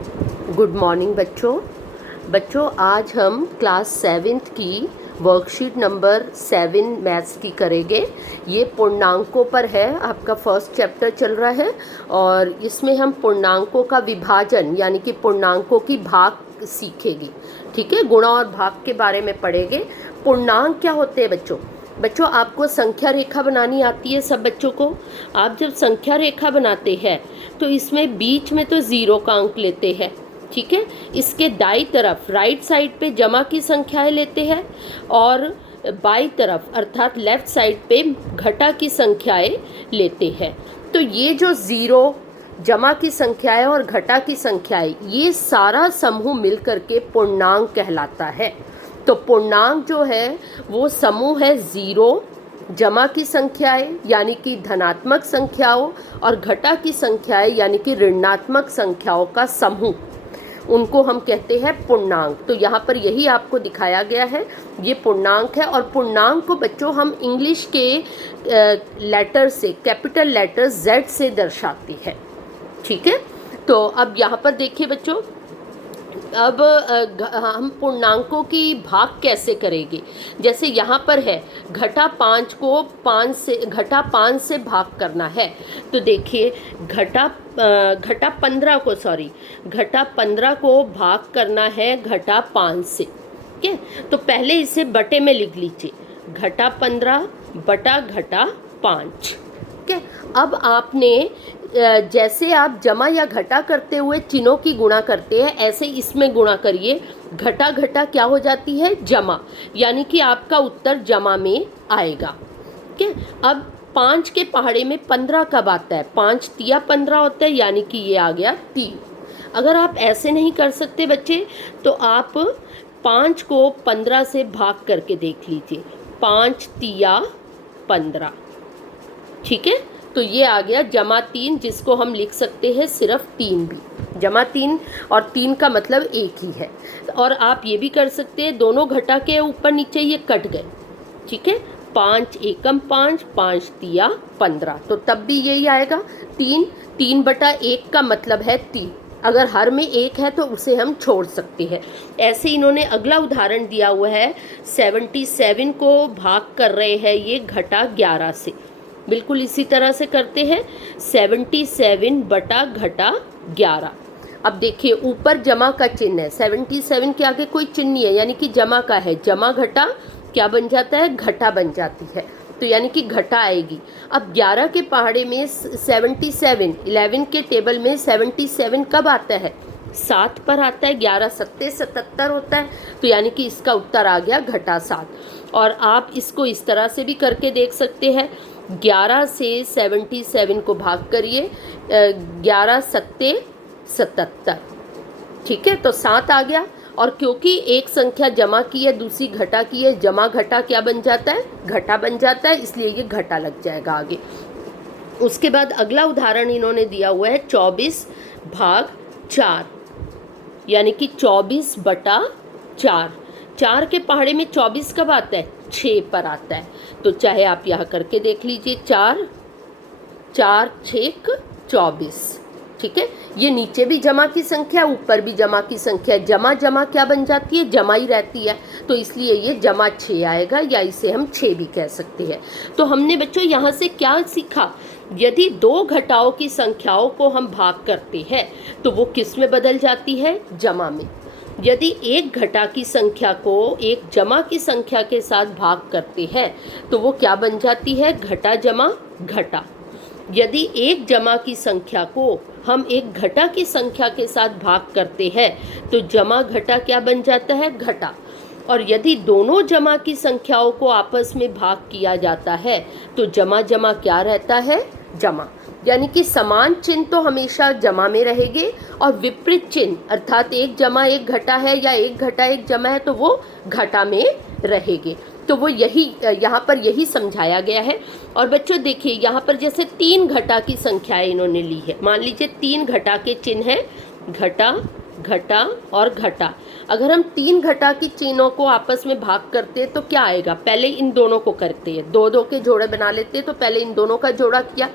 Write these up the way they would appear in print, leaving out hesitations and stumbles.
Good morning बच्चों आज हम क्लास 7th की वर्कशीट नंबर 7 मैथ्स की करेंगे। ये पूर्णांकों पर है, आपका फर्स्ट चैप्टर चल रहा है और इसमें हम पूर्णांकों का विभाजन यानी कि पूर्णांकों की भाग सीखेंगे। ठीक है, गुणा और भाग के बारे में पढ़ेंगे। पूर्णांक क्या होते हैं बच्चों आपको संख्या रेखा बनानी आती है सब बच्चों को। आप जब संख्या रेखा बनाते हैं तो इसमें बीच में तो ज़ीरो का अंक लेते हैं। ठीक है, इसके दाई तरफ राइट साइड पे जमा की संख्याएं लेते हैं और बाई तरफ अर्थात लेफ्ट साइड पे घटा की संख्याएं लेते हैं। तो ये जो ज़ीरो, जमा की संख्याएं और घटा की संख्याएं, ये सारा समूह मिल करके पूर्णांक कहलाता है। तो पूर्णांक जो है वो समूह है ज़ीरो, जमा की संख्याएं यानी कि धनात्मक संख्याओं और घटा की संख्याएं यानी कि ऋणात्मक संख्याओं का समूह, उनको हम कहते हैं पूर्णांक। तो यहाँ पर यही आपको दिखाया गया है, ये पूर्णांक है। और पूर्णांक को बच्चों हम इंग्लिश के लेटर से, कैपिटल लेटर Z से दर्शाते हैं। ठीक है, तो अब यहाँ पर देखिए बच्चों, अब हम पूर्णांकों की भाग कैसे करेंगे। जैसे यहाँ पर है घटा 5 को घटा 5 से भाग करना है। तो देखिए घटा 15 को भाग करना है घटा 5 से। ठीक है, तो पहले इसे बटे में लिख लीजिए, घटा 15 बटा घटा 5। ठीक है, अब आपने जैसे आप जमा या घटा करते हुए चिन्हों की गुणा करते हैं, ऐसे इसमें गुणा करिए। घटा घटा क्या हो जाती है, जमा, यानी कि आपका उत्तर जमा में आएगा। ठीक है, अब 5 के पहाड़े में 15 कब आता है, 5 तिया 15 होता है, यानी कि ये आ गया 3। अगर आप ऐसे नहीं कर सकते बच्चे तो आप 5 को 15 से भाग करके देख लीजिए, 5 तिया 15। ठीक है, तो ये आ गया जमा 3, जिसको हम लिख सकते हैं सिर्फ 3 भी। जमा 3 और 3 का मतलब एक ही है। और आप ये भी कर सकते हैं, दोनों घटा के ऊपर नीचे ये कट गए। ठीक है, 5 एकम 5, 5 तिया 15, तो तब भी यही आएगा 3। 3 बटा 1 का मतलब है 3। अगर हर में 1 है तो उसे हम छोड़ सकते हैं। ऐसे इन्होंने अगला उदाहरण दिया हुआ है, 77 को भाग कर रहे हैं ये घटा 11 से। बिल्कुल इसी तरह से करते हैं, 77 बटा घटा 11। अब देखिए ऊपर जमा का चिन्ह है, 77 के आगे कोई चिन्ह नहीं है, यानी कि जमा का है। जमा घटा क्या बन जाता है, घटा बन जाती है, तो यानी कि घटा आएगी। अब 11 के पहाड़े में 77, 11 के टेबल में 77 कब आता है, 7 पर आता है। 11 सत्ते 77 होता है, तो यानी कि इसका उत्तर आ गया घटा 7। और आप इसको इस तरह से भी करके देख सकते हैं, 11 से 77 को भाग करिए, 11 सत्ते 77। ठीक है, तो 7 आ गया। और क्योंकि एक संख्या जमा की है दूसरी घटा की है, जमा घटा क्या बन जाता है, घटा बन जाता है, इसलिए ये घटा लग जाएगा आगे। उसके बाद अगला उदाहरण इन्होंने दिया हुआ है 24 भाग 4, यानी कि 24 बटा 4। 4 के पहाड़े में 24 कब आता है, 6 पर आता है। तो चाहे आप यहाँ करके देख लीजिए, 4 4 6 24। ठीक है, ये नीचे भी जमा की संख्या, ऊपर भी जमा की संख्या। जमा जमा क्या बन जाती है, जमा ही रहती है, तो इसलिए ये जमा 6 आएगा, या इसे हम 6 भी कह सकते हैं। तो हमने बच्चों यहाँ से क्या सीखा, यदि दो घटाओं की संख्याओं को हम भाग करते हैं तो वो किस में बदल जाती है, जमा में। यदि एक घटा की संख्या को एक जमा की संख्या के साथ भाग करते हैं तो वो क्या बन जाती है, घटा जमा घटा। यदि एक जमा की संख्या को हम एक घटा की संख्या के साथ भाग करते हैं तो जमा घटा क्या बन जाता है, घटा। और यदि दोनों जमा की संख्याओं को आपस में भाग किया जाता है तो जमा जमा क्या रहता है, जमा। यानी कि समान चिन्ह तो हमेशा जमा में रहेंगे और विपरीत चिन्ह अर्थात एक जमा एक घटा है या एक घटा एक जमा है तो वो घटा में रहेंगे। तो वो यही यहाँ पर यही समझाया गया है। और बच्चों देखिए यहाँ पर जैसे 3 घटा की संख्याएं इन्होंने ली है, मान लीजिए 3 घटा के चिन्ह है, घटा घटा और घटा। अगर हम 3 घटा की चीनों को आपस में भाग करते हैं तो क्या आएगा, पहले इन दोनों को करते हैं, 2-2 के जोड़े बना लेते हैं, तो पहले इन दोनों का जोड़ा किया,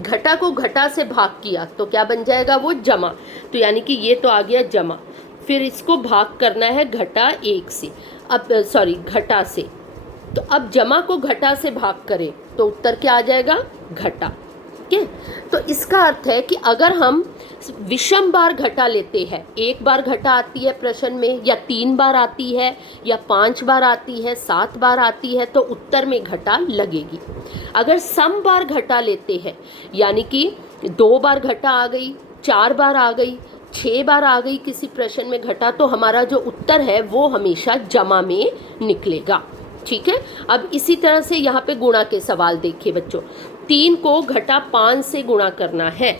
घटा को घटा से भाग किया तो क्या बन जाएगा, वो जमा। तो यानी कि ये तो आ गया जमा। फिर इसको भाग करना है घटा 1 से, अब सॉरी घटा से, तो अब जमा को घटा से भाग करें तो उत्तर क्या आ जाएगा, घटा। ठीक है, तो इसका अर्थ है कि अगर हम विषम बार घटा लेते हैं, 1 बार घटा आती है प्रश्न में, या 3 बार आती है, या 5 बार आती है, 7 बार आती है, तो उत्तर में घटा लगेगी। अगर सम बार घटा लेते हैं, यानी कि 2 बार घटा आ गई, 4 बार आ गई, 6 बार आ गई किसी प्रश्न में घटा, तो हमारा जो उत्तर है वो हमेशा जमा में निकलेगा। ठीक है, अब इसी तरह से यहाँ पे गुणा के सवाल देखिए बच्चों, 3 को घटा 5 से गुणा करना है,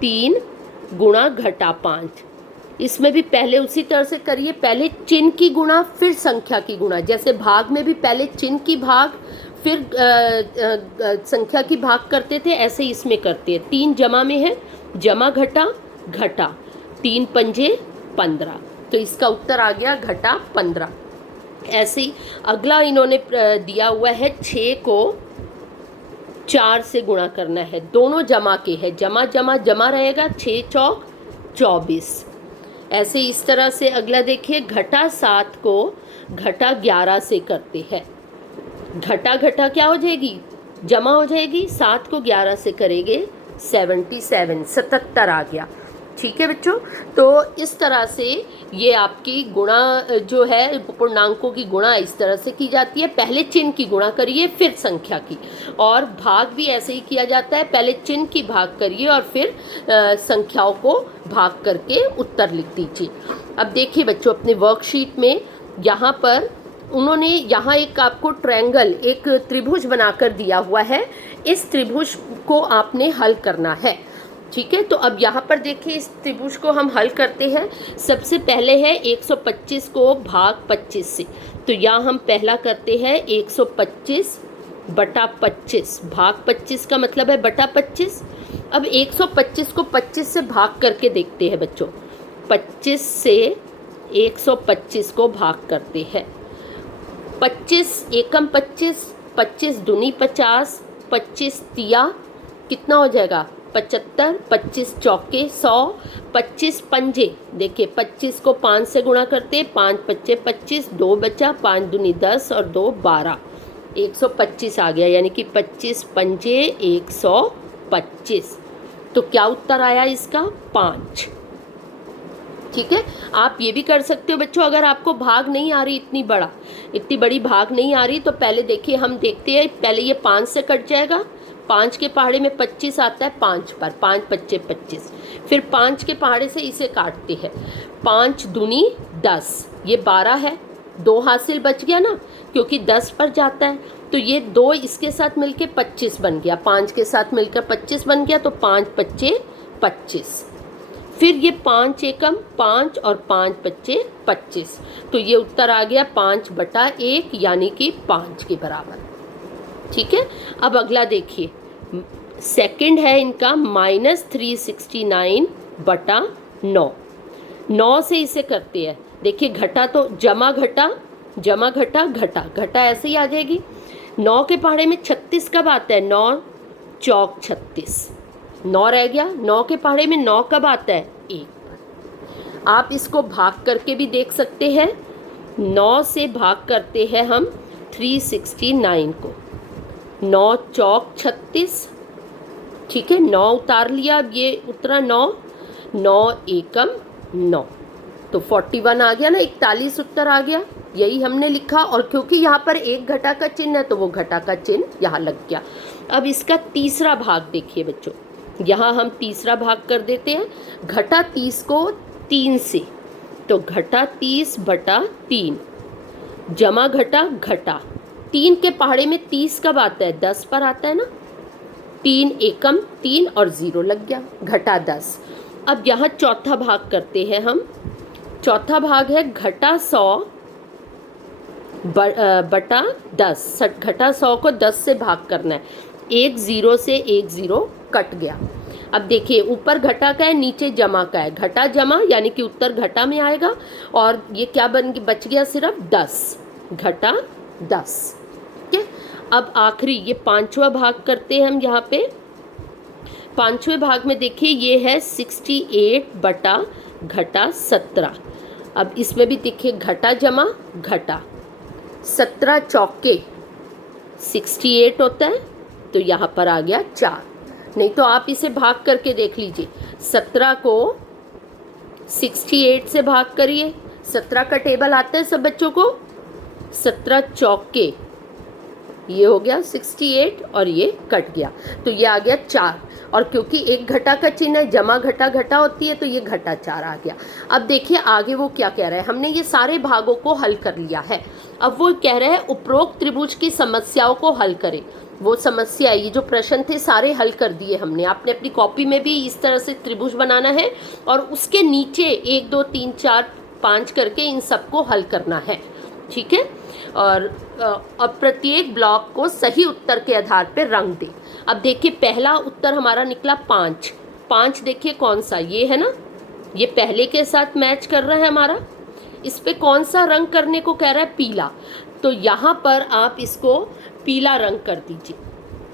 3 गुणा घटा 5। इसमें भी पहले उसी तरह से करिए, पहले चिन्ह की गुणा फिर संख्या की गुणा, जैसे भाग में भी पहले चिन्ह की भाग फिर संख्या की भाग करते थे, ऐसे इसमें करते हैं। 3 जमा में है, जमा घटा घटा, 3 पंजे 15, तो इसका उत्तर आ गया घटा 15। ऐसे ही अगला इन्होंने दिया हुआ है 6 को 4 से गुणा करना है, दोनों जमा के है, जमा जमा जमा रहेगा, 6 चौक 24। ऐसे इस तरह से अगला देखिए, घटा 7 को घटा 11 से करते हैं, घटा घटा क्या हो जाएगी, जमा हो जाएगी, 7 को 11 से करेंगे 77, 77 आ गया। ठीक है बच्चों, तो इस तरह से ये आपकी गुणा जो है, पूर्णांकों की गुणा इस तरह से की जाती है, पहले चिन्ह की गुणा करिए फिर संख्या की, और भाग भी ऐसे ही किया जाता है, पहले चिन्ह की भाग करिए और फिर संख्याओं को भाग करके उत्तर लिख दीजिए। अब देखिए बच्चों, अपने वर्कशीट में यहाँ पर उन्होंने यहाँ एक आपको ट्रायंगल, एक त्रिभुज बनाकर दिया हुआ है, इस त्रिभुज को आपने हल करना है। ठीक है, तो अब यहाँ पर देखिए, इस त्रिभुज को हम हल करते हैं। सबसे पहले है 125 को भाग 25 से, तो यहाँ हम पहला करते हैं 125 बटा 25, भाग 25 का मतलब है बटा 25। अब 125 को 25 से भाग करके देखते हैं बच्चों, 25 से 125 को भाग करते हैं, 25 एकम 25, 25 दूनी 50, 25 तिया कितना हो जाएगा 75, 25 चौके 100, 25 पंजे, देखिए 25 को 5 से गुणा करते, 5 पच्चे 25, 2 बचा, 5 दूनी 10 और 2 12, 125 आ गया, यानी कि 25 पंजे 125। तो क्या उत्तर आया इसका, 5। ठीक है, आप ये भी कर सकते हो बच्चों, अगर आपको भाग नहीं आ रही इतनी बड़ी भाग नहीं आ रही, तो पहले देखिए, हम देखते हैं, पहले ये 5 से कट जाएगा, 5 के पहाड़े में 25 आता है 5 पर, 5 पच्चे 25, फिर 5 के पहाड़े से इसे काटते हैं, 5 दूनी 10, ये 12 है, 2 हासिल बच गया ना, क्योंकि 10 पर जाता है, तो ये 2 इसके साथ मिलके 25 बन गया, 5 के साथ मिलकर 25 बन गया, तो 5 पच्चे 25, फिर ये 5 एकम 5 और 5 पच्चे 25, तो ये उत्तर आ गया 5 बटा 1, यानी कि 5 के बराबर। ठीक है, अब अगला देखिए, सेकंड है इनका -369 बटा 9, 9 से इसे करते हैं, देखिए घटा तो जमा घटा घटा घटा ऐसे ही आ जाएगी, 9 के पहाड़े में 36 कब आता है, 9 चौक 36, 9 रह गया, 9 के पहाड़े में 9 कब आता है, 1 पर। आप इसको भाग करके भी देख सकते हैं, 9 से भाग करते हैं हम 369 को, 9 चौक 36, ठीक है, 9 उतार लिया, अब ये उतरा 9, 9 एकम 9, तो 41 आ गया ना, 41 उत्तर आ गया, यही हमने लिखा, और क्योंकि यहाँ पर एक घटा का चिन्ह है तो वो घटा का चिन्ह यहाँ लग गया। अब इसका तीसरा भाग देखिए बच्चों, यहाँ हम तीसरा भाग कर देते हैं, घटा 30 को 3 से, तो घटा 30 बटा 3, जमा घटा घटा, 3 के पहाड़े में 30 कब आता है, 10 पर आता है ना, 3 एकम 3 और 0 लग गया, घटा 10। अब यहाँ चौथा भाग करते हैं हम, चौथा भाग है घटा 100 बटा 10, घटा 100 को 10 से भाग करना है, 1 0 से 1 0 कट गया। अब देखिए ऊपर घटा का है, नीचे जमा का है, घटा जमा यानी कि उत्तर घटा में आएगा। और ये क्या बच गया, सिर्फ 10, घटा 10। ठीक है, अब आखिरी ये 5वां भाग करते हैं हम यहाँ पे। 5वें भाग में देखिए ये है 68 बटा घटा 17। अब इसमें भी देखिए घटा जमा घटा, 17 चौके 68 होता है, तो यहाँ पर आ गया 4। नहीं तो आप इसे भाग करके देख लीजिए, 17 को 68 से भाग करिए। 17 का टेबल आता है सब बच्चों को, 17 चौके, ये हो गया 68 और ये कट गया, तो ये आ गया 4। और क्योंकि एक घटा का चिन्ह है, जमा घटा घटा होती है, तो ये घटा 4 आ गया। अब देखिए आगे वो क्या कह रहा है, हमने ये सारे भागों को हल कर लिया है। अब वो कह रहे हैं उपरोक्त त्रिभुज की समस्याओं को हल करें। वो समस्या, ये जो प्रश्न थे सारे हल कर दिए हमने। आपने अपनी कॉपी में भी इस तरह से त्रिभुज बनाना है और उसके नीचे 1 2 3 4 5 करके इन सबको हल करना है। ठीक है, और अब प्रत्येक ब्लॉक को सही उत्तर के आधार पर रंग दें। अब देखिए पहला उत्तर हमारा निकला 5। 5 देखिए कौन सा, ये है ना, ये पहले के साथ मैच कर रहा है हमारा। इस पे कौन सा रंग करने को कह रहा है, पीला। तो यहाँ पर आप इसको पीला रंग कर दीजिए।